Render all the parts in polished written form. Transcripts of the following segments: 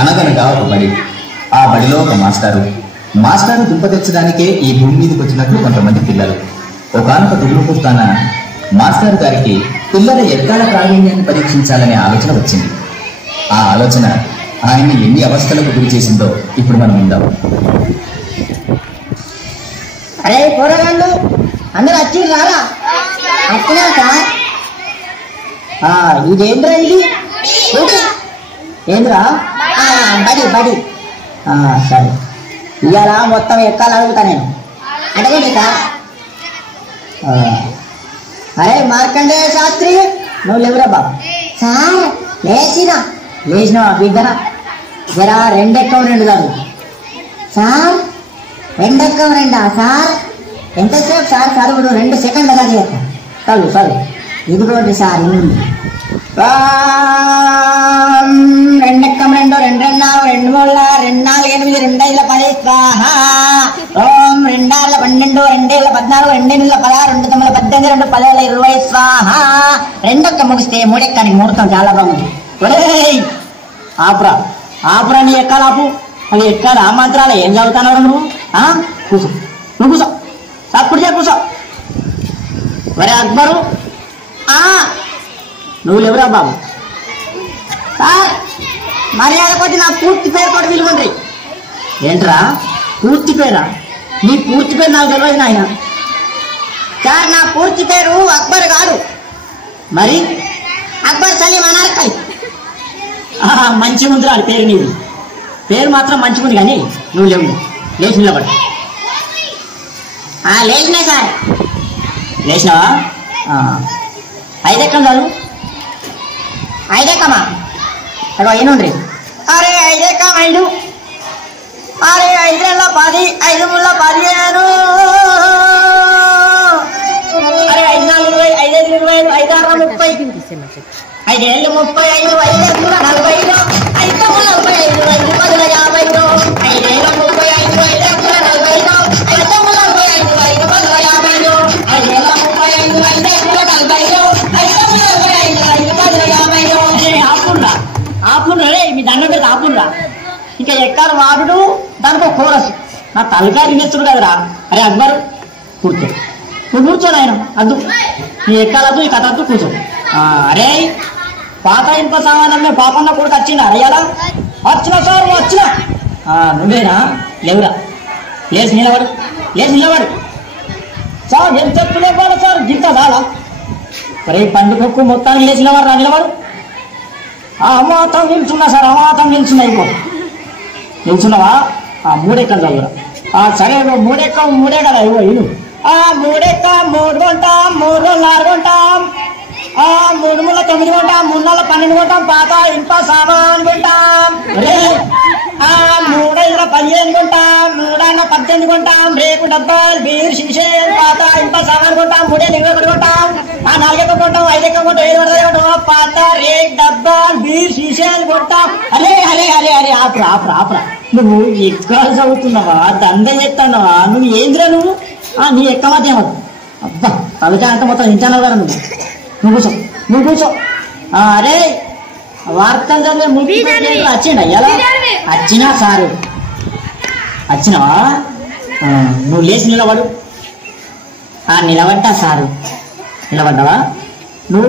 అనగనగా ఒక బడి. ఆ బడిలో ఒక మాస్టారు దుంపతెచ్చడానికే ఈ భూమి మీదకి వచ్చినట్లు కొంతమంది పిల్లలు. ఒకానొక దుర్లుపుస్తాన మాస్టారు గారికి పిల్లల ఎక్కాల ప్రావీణ్యాన్ని పరీక్షించాలనే ఆలోచన వచ్చింది. ఆ ఆలోచన ఆయన్ని ఎన్ని అవస్థలకు గురి చేసిందో ఇప్పుడు మనం విందాం. అరే పోరగాళ్ళు అందరూ వచ్చి రారా? వచ్చినా సార్. ఇదేంద్రా ఇది? ఏంద్రా? బడి. సరే, ఇవాళ మొత్తం ఎక్కాలి అడుగుతా నేను. అడగండి సార్. అరే మార్కండేయ శాస్త్రి, నువ్వు లేవురా బాబు. సార్ లేచినావా బిడ్డరా? జరా 2 ఎక్కం 2 కాదు సార్. 2 ఎక్కం 2 సార్? ఎంతసేపు సార్ చదువుడు? 2 సెకండ్లు కాదు చదువు. ఇదిగోండి సార్, 2 ఎక్కం 2 2 2 2 3 2 4 8 2 5 10 స్వాహ. ఓం 2 6 12 2 7 14 2 8 16 2 9 18 2 10 20 స్వాహ. 2 ఒక్క ముగిస్తే 3 ఎక్కడానికి ముహూర్తం చాలా బాగుంది. ఆపురా నీ ఎక్కాలాపు. అవి ఎక్కాలి ఆ మంత్రాలు ఏం చదువుతానవరా నువ్వు? కూర్చో తప్పుడు కూర్చో. వరే అక్బరు, నువ్వు లేవురా బాబు. సార్ మర్యాద కొద్ది నా పూర్తి పేరు కూడా పిలువండి. ఏంట్రా పూర్తి పేరా? నీ పూర్తి పేరు నాకు తెలియదు నాయన. సార్ నా పూర్తి పేరు అక్బర్ కాదు. మరి అక్బర్ సలీం అనార్కలి. మంచిగా ఉందిరా పేరు. నీది పేరు మాత్రం మంచిగా ఉంది, కానీ నువ్వు లేవు. లేచి నిలబడు. లేచినా సార్. లేచినావా? 5 ఎక్కం చాలు. 5 ఎక్కమా? అక్కడ ఏనుండ్రి. అరే 5 ఎక్కం 5. అరే 5 10 5 3 15. అరే 5 4 20 5 5 25 5 6 30 5 7 35 5 40 5 45 5 10 35 5 ఆపుండ్రే, మీ దండం పెడితే ఆపుండ్రా. ఇంకా ఎక్కాలి వాడు, దానికి ఒక కోరస్. నా తలకాయ ఇస్తుడు కదరా. అరే అక్బరు కూర్చో. నువ్వు కూర్చో నాయన. అద్దు నీ ఎక్కాలద్దు, ఈ కథ అద్దు, కూర్చో. అరే పాత ఇనుప సామాన్లే పాపన్న కొడుకు వచ్చిందా? అయ్యాలా వచ్చినా సార్? వచ్చినా. నువ్వేనా? లేవురా. లేచి నిలబడు సార్. ఏం చెప్పులేపాలి సార్? గింత చాలా. అరే పండుగకు మొత్తానికి లేచి నిలబడు. అమాతం నిల్చున్నా సార్, అమాతం నిల్చున్నా. అయిపో నిల్చున్నావా? 3 ఎక్కం చదువురా. సరే 3 ఎక్కం 3 కదా. ఇవ్వ 3 ఎక్కం 3 కొంటాం, 3 4 కొంటాం, 3 3 9 కొంటాం, 3 4 12 కొంటాం. పాత ఇనుప సామాన్ కొంటాం. 3 5 15 కొంటాం, 3 18 కొంటాం. రేపు డబ్బాలు బీర్ షిషేర్ పాత ఇనుప సామాన్ కొంటాం. 3 21 కొంటాం, 4 ఎక్కం కొంటాం, 5 ఎక్కం కొంటాం, 7 కొంటాం. పాత రేట్ డబ్బాలు బీర్ షిషేలు కొంటాం. అరే ఆపురా. నువ్వు ఎక్కాలు చదువుతున్నావా? దండ చేస్తున్నావా? నువ్వు ఏందిరా నువ్వు? నీ ఎక్క మధ్య అబ్బా తలకాయ అంత మొత్తం ఇంటాను కదా. నువ్వు కూర్చో. అరే వార్తలు చదివే ముందు వచ్చిండ అయ్యాలా? వచ్చినా సారు. వచ్చినావా? నువ్వు లేచి నిలబడు. నిలబడ్డా సారు. నిలబడ్డావా? నువ్వు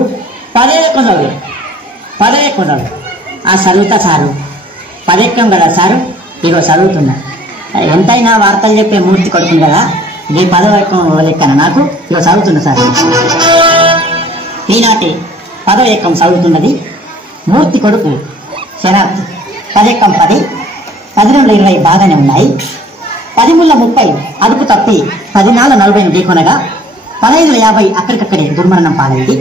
10 ఎక్కం చదువు. 10 ఎక్కం చదువు. చదువుతా సారు. 10 ఎక్కం కదా సారు? ఇగో చదువుతున్నా. ఎంతైనా వార్తలు చెప్పే మూర్తి కొడుతుంది కదా. నీ 10వ ఎక్కం లెక్కన నాకు. ఇగో చదువుతున్నా సార్. ఈనాటి 10వ ఎక్కం చదువుతున్నది మూర్తి కొడుకు శనార్థి. 10 ఎక్కం 10, 10 20 బాగానే ఉన్నాయి. 10 30 అదుపు తప్పి 10 40 ఢీకొనగా 15 50 అక్కడికక్కడే దుర్మరణం పాలైంది.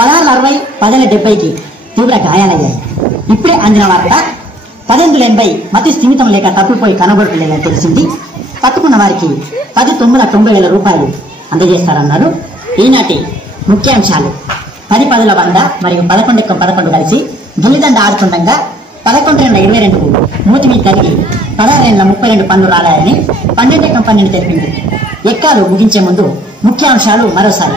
16 60 10 70కి తీవ్ర గాయాలయ్యాయి. ఇప్పుడే అందిన వార్త 10 80 మతి స్థిమితం లేక తప్పిపోయి కనబడలేదని తెలిసింది. పట్టుకున్న వారికి 10 90,000 రూపాయలు అందజేస్తారన్నారు. ఈనాటి ముఖ్యాంశాలు: 10 10 100 మరియు 11 ఎక్కం 11 కలిసి గిల్లిదండ ఆడుతుండగా 11 2 22 మూతి మీద తగిలి 16 32 పన్ను రాలాయని 12 ఎక్కం 12 తెలిపింది. ఎక్కాలు ముగించే ముందు ముఖ్యాంశాలు మరోసారి.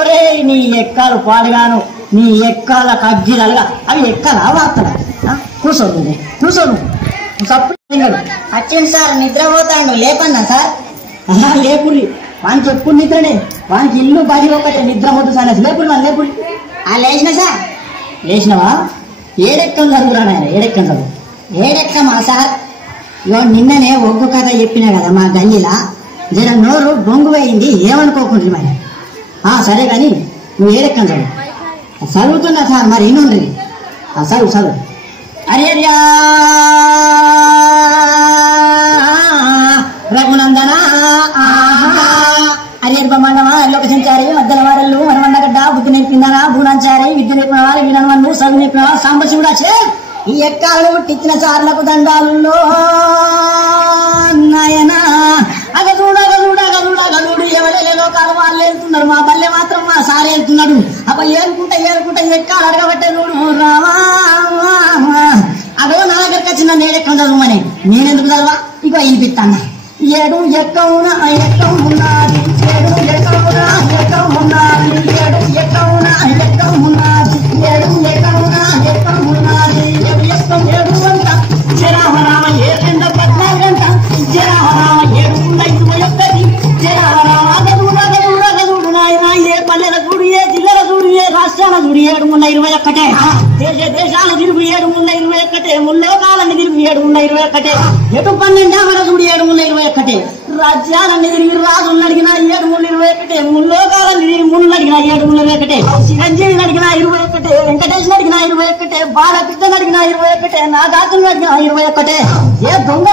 ఒరే నీ ఎక్కాలు పాడుగాను, నీ ఎక్కాల కగ్గిరాలుగా. అవి ఎక్కాల వార్తలు. కూర్చోను కూర్చోను వచ్చింది సార్ నిద్రపోతాడు లేపన్నా సార్. లేపురి వానికి ఎప్పుడు నిద్రనే, వానికి ఇల్లు బడి ఒకటే, నిద్ర మొద్దు సార్. లేపురి వాని లేపురి. లేచిన సార్. లేచినవా? ఏడెక్కం చదువురా నాయన, ఏడెక్కం చదువు. ఏడెక్కమా సార్? ఇగో నిన్ననే ఒగ్గు కథ చెప్పినా కదా మా గల్లీలా, జర నోరు బొంగు పోయింది ఏమనుకోకుండా మరి. సరే కానీ నువ్వు ఏడెక్కం చదువు. చదువుతున్నా సార్, మరి ఇన్నుండ్రి. చదువు చదువు. అరే రఘునందన అరే బ్రహ్మాండమా లోక సంచారి మధ్యల వారళ్ళు మనమన్నగడ్డ బుద్ధి నేర్పిందనా భూనాచారి విద్య నేర్పిన వారు వినవన్ను చదువు నేర్పిన వారు సాంబశివుడా చే ఈ ఎక్కాలను పుట్టించిన సార్లకు దండాలుల్లో నాయనా అగదూడు అగదూడు అగదూడు అగదూడు ఎవరే లోకాలు వాళ్ళు వెళ్తున్నారు, మా పల్లె మాత్రం మా సారి వెళ్తున్నాడు. అబ్బ ఏరుకుంటా ఏరుకుంటా ఎక్కాలు అడగబట్టే చూడు రామా. అదో నా దగ్గరికి వచ్చిన నేడెక్కం చదువుమని, నేనెందుకు చదవా? ఇగో వినిపిస్తాను. ఏడు ఎక్కవున ఎక్కం ఉన్నది, ఏడు ఎక్కవున ఎక్కం ఉన్నది, ఏడు ఎక్కవున ఎక్కం ఉన్నది, ఏడు ఎక్కవున ఎక్కం ఉన్నది. ఏడు ఎక్కం ఏడు అంట జరామరామ 714 గంట జరామరామ 721 జరామరామ అగదూడు అగదూడు అగదూడు నాయన. ఏ పల్లెల చూడు, ఏ జిల్లాల చూడు, ఏ రాష్ట్రాల చూడు 721. దేశాల తిరుగు 721. ముల్లోకాలన్నీ తిరుగు 721. ఎటు 12 ఆమల చూడు 721. రాజ్యాలన్నీ తిరిగి రాజులను అడిగిన 721. ముల్లోకాలన్నీ తిరిగి ముళ్ళు అడిగిన 721. చిరంజీవిని అడిగిన 21. వెంకటేశ్వరుని అడిగిన 21. బాలకృష్ణని అడిగిన 21. నాగార్జున అడిగిన 21. ఏ దొంగ